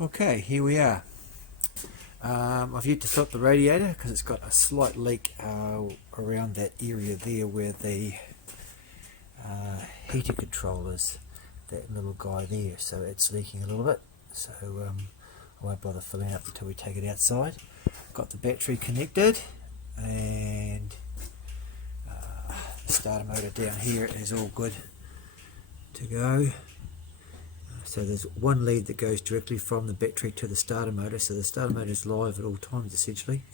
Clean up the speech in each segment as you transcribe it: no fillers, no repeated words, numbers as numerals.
Okay, here we are. I've yet to stop the radiator because it's got a slight leak around that area there where the heater control is, that little guy there, so it's leaking a little bit, so I won't bother filling up until we take it outside. Got the battery connected, and the starter motor down here is all good to go. So there's one lead that goes directly from the battery to the starter motor, so the starter motor is live at all times essentially,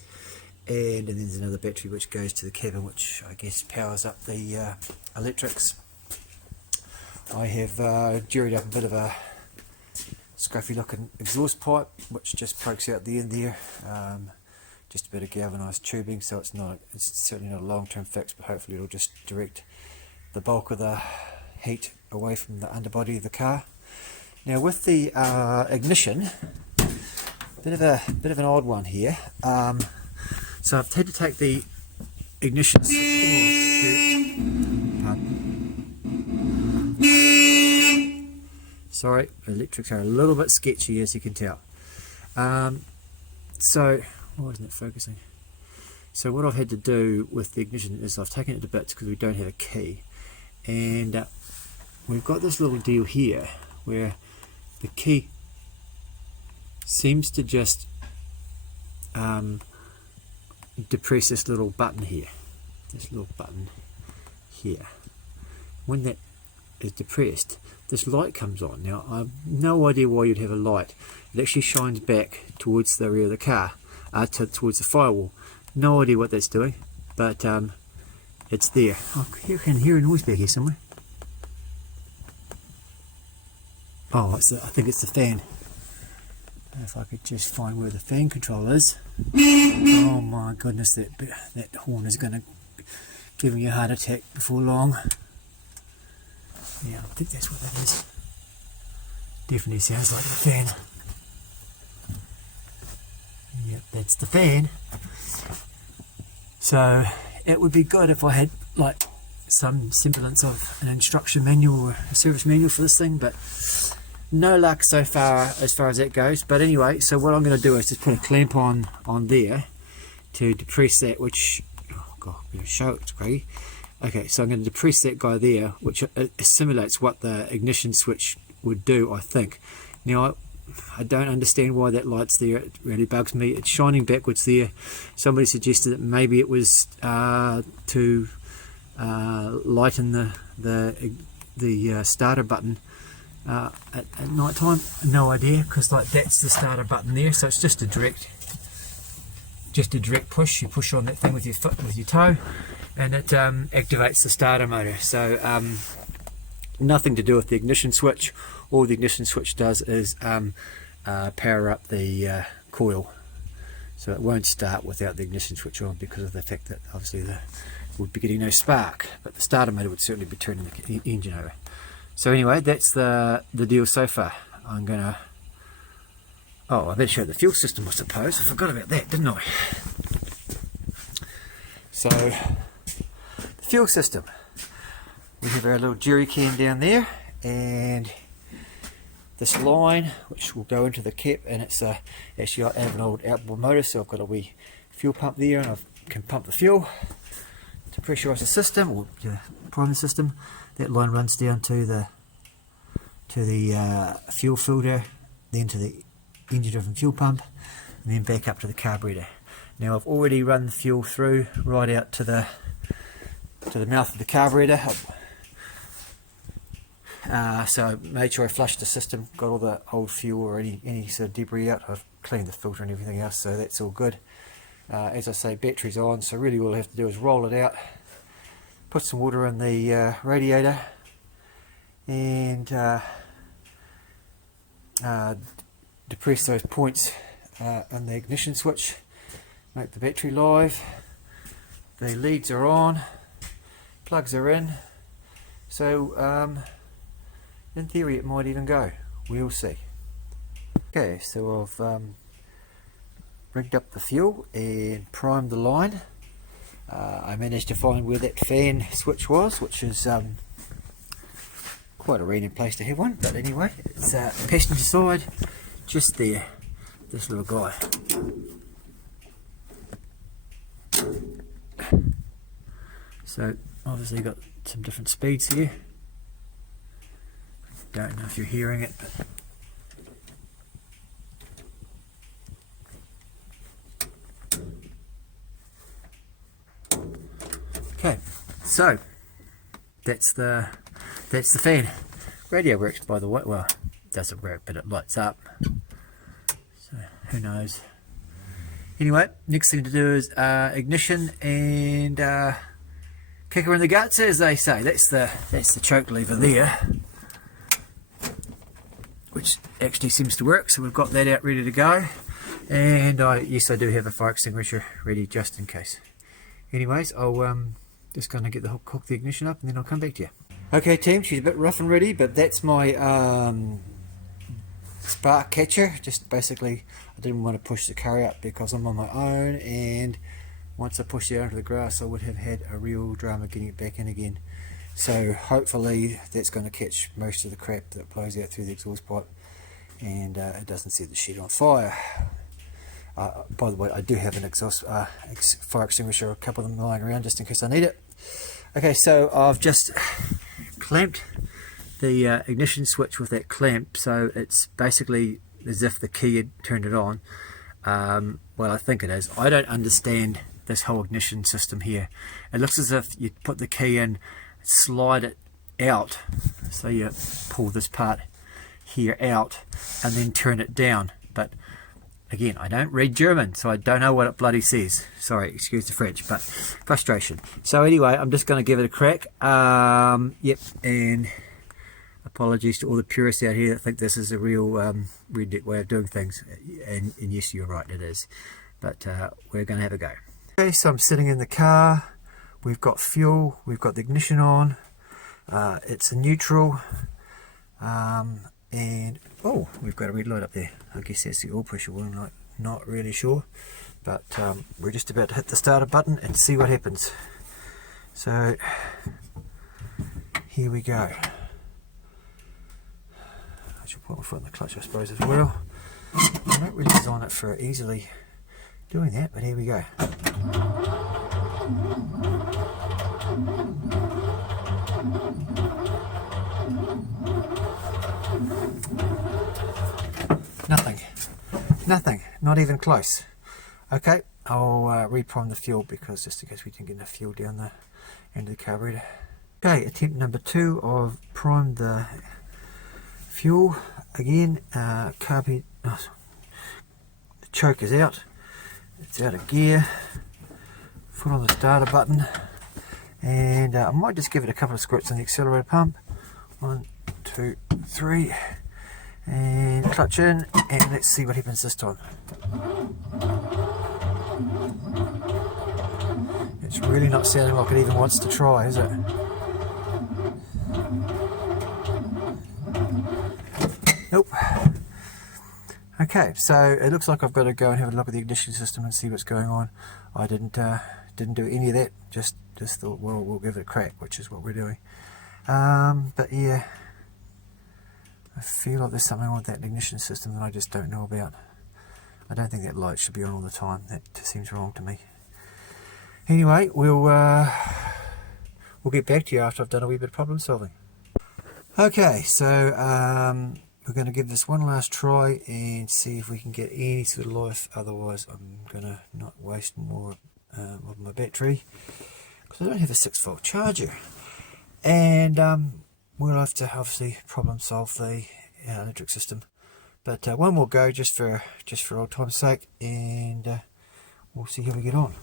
and then there's another battery which goes to the cabin, which I guess powers up the electrics. I have jerried up a bit of a scruffy looking exhaust pipe which just pokes out the end there, just a bit of galvanised tubing, so it's certainly not a long-term fix, but hopefully it'll just direct the bulk of the heat away from the underbody of the car. Now with the ignition, bit of an odd one here. So I've had to take the ignition. Sorry, electrics are a little bit sketchy, as you can tell. So why isn't it focusing? So what I've had to do with the ignition is I've taken it to bits because we don't have a key, and we've got this little deal here where the key seems to just depress this little button here. When that is depressed, this light comes on. Now I've no idea why you'd have a light. It actually shines back towards the rear of the car, towards the firewall. No idea what that's doing, but it's there. Oh, you can hear a noise back here somewhere. Oh, I think it's the fan. If I could just find where the fan control is. Oh my goodness, that horn is going to give me a heart attack before long. Yeah, I think that's what that is. Definitely sounds like the fan. Yep, that's the fan. So it would be good if I had like some semblance of an instruction manual or a service manual for this thing, but no luck so far as that goes. But anyway, so what I'm going to do is just put a clamp on there to depress that, which, oh god, I'm going to show it's crazy. Okay, so I'm going to depress that guy there, which simulates what the ignition switch would do, I think. Now I don't understand why that light's there. It really bugs me. It's shining backwards there. Somebody suggested that maybe it was to lighten the starter button at night time. No idea, because like that's the starter button there, so it's just a direct push. You push on that thing with your foot, with your toe, and it activates the starter motor. So nothing to do with the ignition switch. All the ignition switch does is power up the coil, so it won't start without the ignition switch on, because of the fact that obviously would be getting no spark, but the starter motor would certainly be turning the engine over. So anyway, that's the deal so far. I'm gonna, oh, I better show the fuel system, I suppose. I forgot about that, didn't I? So the fuel system, we have our little jerry can down there, and this line which will go into the cap, and it's actually, I have an old outboard motor, so I've got a wee fuel pump there, and I can pump the fuel to pressurise the system, or prime the system. That line runs down to the fuel filter, then to the engine driven fuel pump, and then back up to the carburetor. Now I've already run the fuel through right out to the mouth of the carburetor. So I made sure I flushed the system, got all the old fuel or any sort of debris out. I've cleaned the filter and everything else, so that's all good. As I say, battery's on, so really all I have to do is roll it out, put some water in the radiator, and depress those points on the ignition switch, make the battery live. The leads are on, plugs are in, so in theory it might even go. We'll see. Okay, so I've rigged up the fuel and primed the line. I managed to find where that fan switch was, which is quite a random place to have one, but anyway, it's passenger side, just there, this little guy. So obviously got some different speeds here. Don't know if you're hearing it, but okay, so that's the fan. Radio works, by the way. Well, it doesn't work, but it lights up. So who knows? Anyway, next thing to do is ignition and kick her in the guts, as they say. That's the choke lever there, which actually seems to work. So we've got that out ready to go. And yes, I do have a fire extinguisher ready just in case. Anyways, I'll just going to get the hook the ignition up, and then I'll come back to you. Okay, team, she's a bit rough and ready, but that's my spark catcher. Just basically, I didn't want to push the car out because I'm on my own, and once I pushed it out into the grass, I would have had a real drama getting it back in again. So hopefully that's going to catch most of the crap that blows out through the exhaust pipe, and it doesn't set the shed on fire. By the way, I do have an fire extinguisher, a couple of them lying around just in case I need it. Okay, so I've just clamped the ignition switch with that clamp, so it's basically as if the key had turned it on. Well, I think it is. I don't understand this whole ignition system here. It looks as if you put the key in, slide it out, so you pull this part here out and then turn it down. But again, I don't read German, so I don't know what it bloody says. Sorry, excuse the French, but frustration. So anyway, I'm just going to give it a crack. Yep, and apologies to all the purists out here that think this is a real redneck way of doing things. And yes, you're right, it is. But we're going to have a go. Okay, so I'm sitting in the car. We've got fuel. We've got the ignition on. It's a neutral. And oh, we've got a red light up there. I guess that's the oil pressure warning light. Not really sure, but we're just about to hit the starter button and see what happens. So here we go. I should put my foot in the clutch, I suppose, as well. I don't really design it for easily doing that, but here we go. Nothing, not even close. Okay, I'll re-prime the fuel because just in case we didn't get enough fuel down the end of the carburetor. Okay, attempt number 2. I've primed the fuel again. The choke is out. It's out of gear. Foot on the starter button, and I might just give it a couple of squirts on the accelerator pump. 1, 2, 3. And clutch in, and let's see what happens this time. It's really not sounding like it even wants to try, is it? Nope. Okay, so it looks like I've got to go and have a look at the ignition system and see what's going on. I didn't do any of that. Just thought, well, we'll give it a crack, which is what we're doing. But yeah, I feel like there's something wrong with that ignition system that I just don't know about. I don't think that light should be on all the time. That seems wrong to me. Anyway, we'll get back to you after I've done a wee bit of problem solving. Okay, so we're going to give this one last try and see if we can get any sort of life. Otherwise, I'm going to not waste more of my battery because I don't have a 6-volt charger. And we'll have to obviously problem solve the electric system, but one more go just for old time's sake, and we'll see how we get on.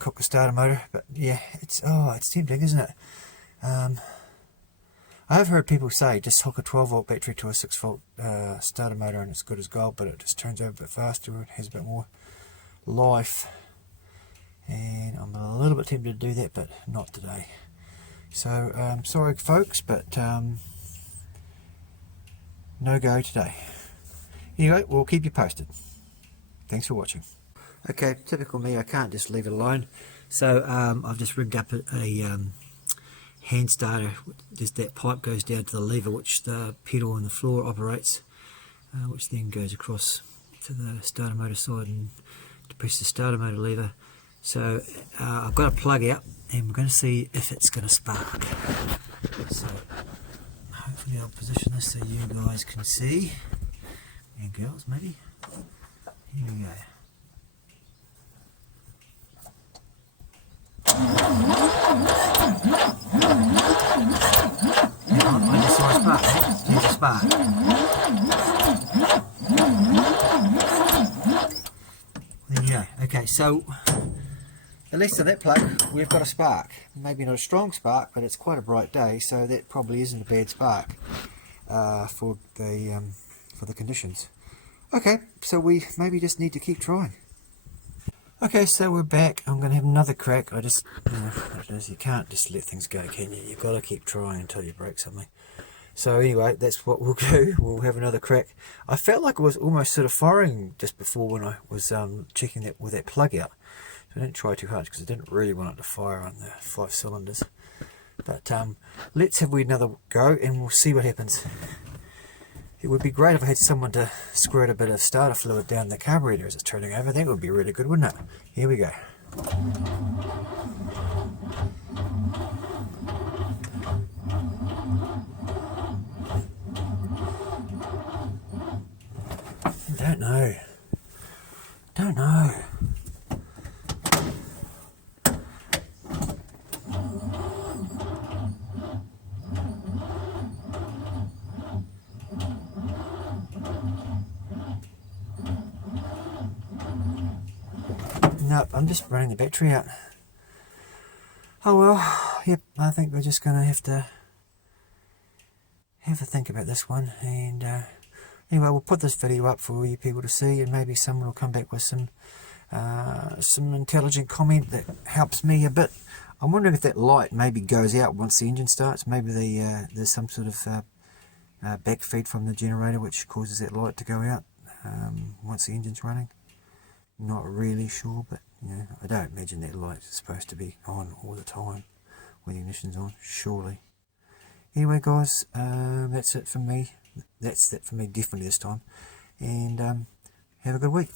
Cook the starter motor, but yeah, it's tempting, isn't it? I have heard people say just hook a 12-volt battery to a 6-volt starter motor and it's good as gold, but it just turns over a bit faster, it has a bit more life, and I'm a little bit tempted to do that, but not today. So sorry folks, but no go today. Anyway, we'll keep you posted. Thanks for watching. Okay, typical me, I can't just leave it alone. So I've just rigged up a hand starter. Just that pipe goes down to the lever which the pedal on the floor operates, which then goes across to the starter motor side and to press the starter motor lever. So I've got a plug out and we're going to see if it's going to spark. So hopefully I'll position this so you guys can see, and girls maybe. Here we go. I just saw a spark. There's a spark. There you go. Okay, so at least on that plug we've got a spark. Maybe not a strong spark, but it's quite a bright day, so that probably isn't a bad spark for the conditions. Okay, so we maybe just need to keep trying. Okay, so we're back. I'm going to have another crack. You can't just let things go, can you? You've got to keep trying until you break something. So anyway, that's what we'll do. We'll have another crack. I felt like it was almost sort of firing just before when I was checking that with that plug out. So I didn't try too hard because I didn't really want it to fire on the 5 cylinders. But let's have another go and we'll see what happens. It would be great if I had someone to squirt a bit of starter fluid down the carburetor as it's turning over. That would be really good, wouldn't it? Here we go. Don't know. Don't know. Nope, I'm just running the battery out. Oh well, yep, I think we're just going to have a think about this one. And anyway, we'll put this video up for you people to see, and maybe someone will come back with some intelligent comment that helps me a bit. I'm wondering if that light maybe goes out once the engine starts. Maybe there's some sort of backfeed from the generator which causes that light to go out once the engine's running. Not really sure, but you know, I don't imagine that light is supposed to be on all the time when the ignition's on, surely. Anyway guys, that's it from me. That's it for me definitely this time. And have a good week.